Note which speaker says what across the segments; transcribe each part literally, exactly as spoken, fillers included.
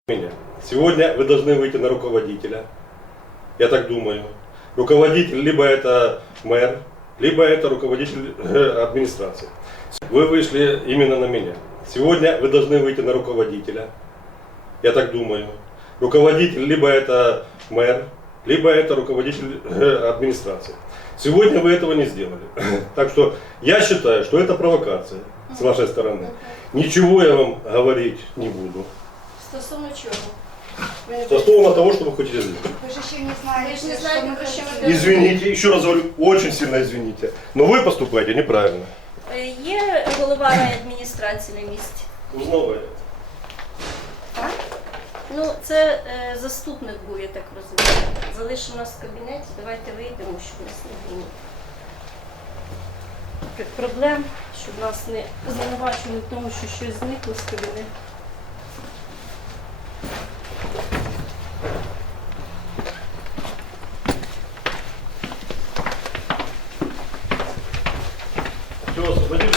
Speaker 1: Меня. Сегодня вы должны выйти на руководителя, я так думаю. Руководитель, либо это мэр, либо это руководитель э, администрации. Вы вышли именно на меня. Сегодня вы должны выйти на руководителя, я так думаю. Руководитель, либо это мэр, либо это руководитель э, администрации. Сегодня вы этого не сделали. Так что я считаю, что это провокация с вашей стороны. Ничего я вам говорить не буду.
Speaker 2: Стосовно чого?
Speaker 1: Стосовно того, что вы хотите сделать.
Speaker 3: Ви ж ще не знаєте,
Speaker 2: Ви ж не
Speaker 3: що
Speaker 2: знаєте,
Speaker 3: ми
Speaker 2: про що ви
Speaker 3: хотіли.
Speaker 1: Извините, еще раз говорю, очень сильно извините. Но вы поступаете неправильно.
Speaker 2: Е, Є голова райадміністрації на місці?
Speaker 1: Узнавайте.
Speaker 3: Так?
Speaker 2: Ну, це е, заступник був, я так розумію. Залишив нас в кабінеті, давайте вийдемо, щоб нас не було проблем, щоб нас не звинувачували в тому, що щось зникло з кабінету.
Speaker 1: Все, освободились?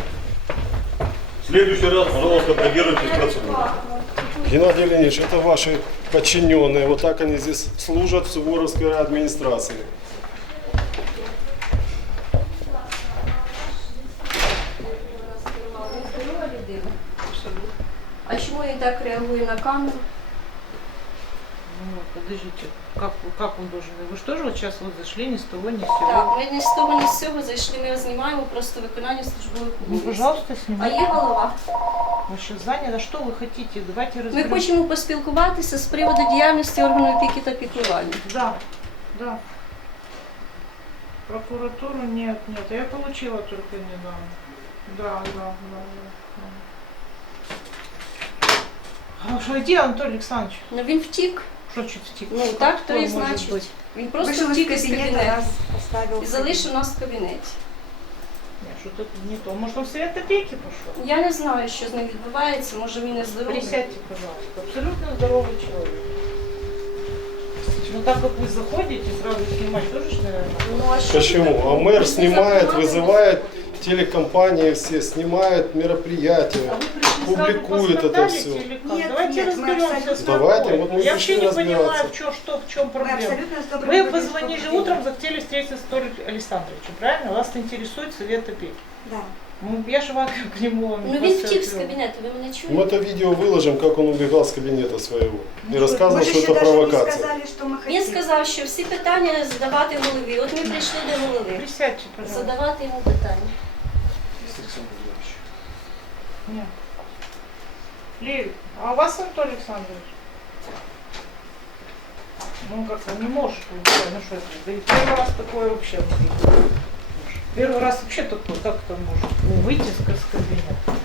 Speaker 1: В следующий раз, пожалуйста, придерживайтесь процедуры.
Speaker 4: Геннадий Леонидович, это ваши подчиненные. Вот так они здесь служат в Суворовской администрации.
Speaker 2: А чому він так реагує на камеру?
Speaker 5: Ну, подождите, как, как он должен? Вы же тоже вот сейчас вот зашли ни с того, ни с сего.
Speaker 2: Так, ми не з того, ні з цього зайшли, ми його знімаємо просто виконання службових
Speaker 5: Ну,
Speaker 2: обов'язків.
Speaker 5: пожалуйста,
Speaker 2: А
Speaker 5: снимайте.
Speaker 2: є голова.
Speaker 5: Вы сейчас заняты, что вы хотите? Давайте
Speaker 2: Ми
Speaker 5: разберемся.
Speaker 2: хочемо поспілкуватися з приводу діяльності органу опіки та піклування.
Speaker 5: Да, да. Прокуратуру нет, нет. Я получила только недавно. Да, да, да. да. Хорошо, где Анатолий Александрович?
Speaker 2: Ну він втік.
Speaker 5: Что чуть втік?
Speaker 2: Ну так то
Speaker 5: Какой
Speaker 2: і
Speaker 5: может
Speaker 2: значить.
Speaker 5: быть?
Speaker 2: Він просто
Speaker 3: Вийшов
Speaker 2: втік
Speaker 3: з
Speaker 2: із
Speaker 3: кабінету,
Speaker 2: кабінету
Speaker 3: нас оставив.
Speaker 2: і залишив нас в кабінеті.
Speaker 5: Нет, что-то не то. Может, он в совет опеки пошел?
Speaker 2: Я не знаю, що з ним відбувається, може він не здоровий.
Speaker 5: Присядьте, пожалуйста. Абсолютно здоровый человек. Ну так как вы заходите, сразу снимать тоже, ж, наверное.
Speaker 2: Ну, а що
Speaker 4: Почему?
Speaker 2: ви так
Speaker 4: А
Speaker 2: робите?
Speaker 4: мэр
Speaker 2: Ви
Speaker 4: снимает,
Speaker 2: запровадили?
Speaker 4: вызывает телекомпании все, снимает мероприятия.
Speaker 5: А вы пришли
Speaker 4: Публикует
Speaker 5: сразу
Speaker 4: это
Speaker 5: поскандалить
Speaker 4: всё.
Speaker 5: или как?
Speaker 3: Нет,
Speaker 5: Давайте
Speaker 3: нет, мы
Speaker 5: разберемся с
Speaker 3: абсолютно-
Speaker 4: Давайте,
Speaker 5: тобой.
Speaker 4: вот мы
Speaker 5: Я вообще
Speaker 4: пришли
Speaker 5: не понимаю,
Speaker 4: разбираться.
Speaker 5: в, чё, что, в чем
Speaker 3: Ми
Speaker 5: проблема.
Speaker 3: абсолютно з добрим
Speaker 5: Вы
Speaker 3: вигляд
Speaker 5: позвонили
Speaker 3: спокійно.
Speaker 5: утром, захотели встретиться с Толей Александровичем, правильно? Вас интересует совет опеки.
Speaker 3: Да.
Speaker 5: Ну, я же вам к нему...
Speaker 2: Ну він втік з кабінету, ви мене
Speaker 4: Мы
Speaker 2: чуєте?
Speaker 4: это видео выложим, как он убегал с кабинета своего. И
Speaker 5: Ну,
Speaker 4: рассказывал,
Speaker 3: Вы же
Speaker 4: что
Speaker 3: еще
Speaker 4: это
Speaker 3: даже не
Speaker 4: провокация.
Speaker 3: сказали, что мы хотим.
Speaker 2: Він сказав, що всі питання задавати голові. От ми прийшли до голови.
Speaker 5: Присядьте, пожалуйста.
Speaker 2: Задавати йому питання.
Speaker 5: Нет. Левик, а у вас Анатолий Александрович? Ну как, он не может, ну что это, да и первый раз такое вообще. Первый раз вообще такое, как это может? Ну, выйти с с кабинета.